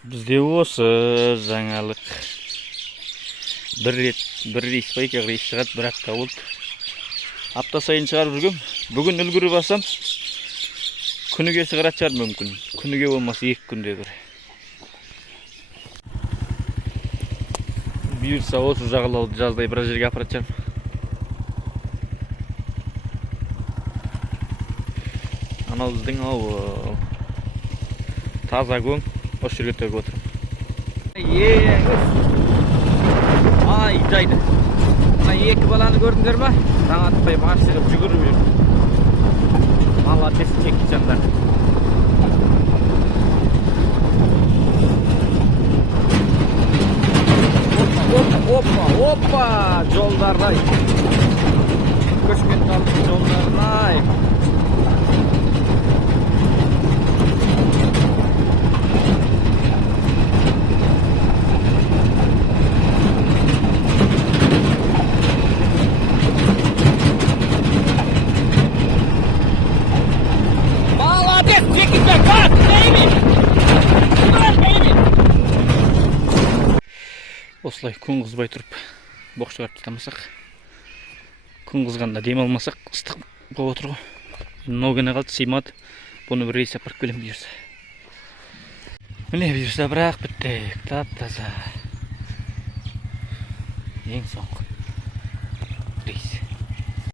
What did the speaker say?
Bizde осы жаңалық bir рейс па екі рейс шығады, бір апта болды. Апта сайын шығарып жүргем. Бүгін үлгіріп басам, күніге шығарат шығар мүмкін. Күніге болмаса 2 күнде бір. Бұйырса осы жағалауды жаздай бір жерге апарат шығармын. Анау біздің таза көң. Осы жерге төгіп отырмын. Ай, жайды. Мына 2 баланы көрдіңдер ма? Таң атпай машығып жүгіріп жүр. Молодец, чекичандар. Опа, жолдар-ай. Көшкен қалды жолдар-ай. Осылай күн қызбай тұрып боқ шығарып тастамасақ, күн қызғанда дем алмасақ ыстық болып отыр ғой. Мынау ғана қалды, сыймады. Бұны бір рейс апарып келем бұйырса. Міне бұйырса, бірақ біттік, тап-таза. Ең соңғы рейс.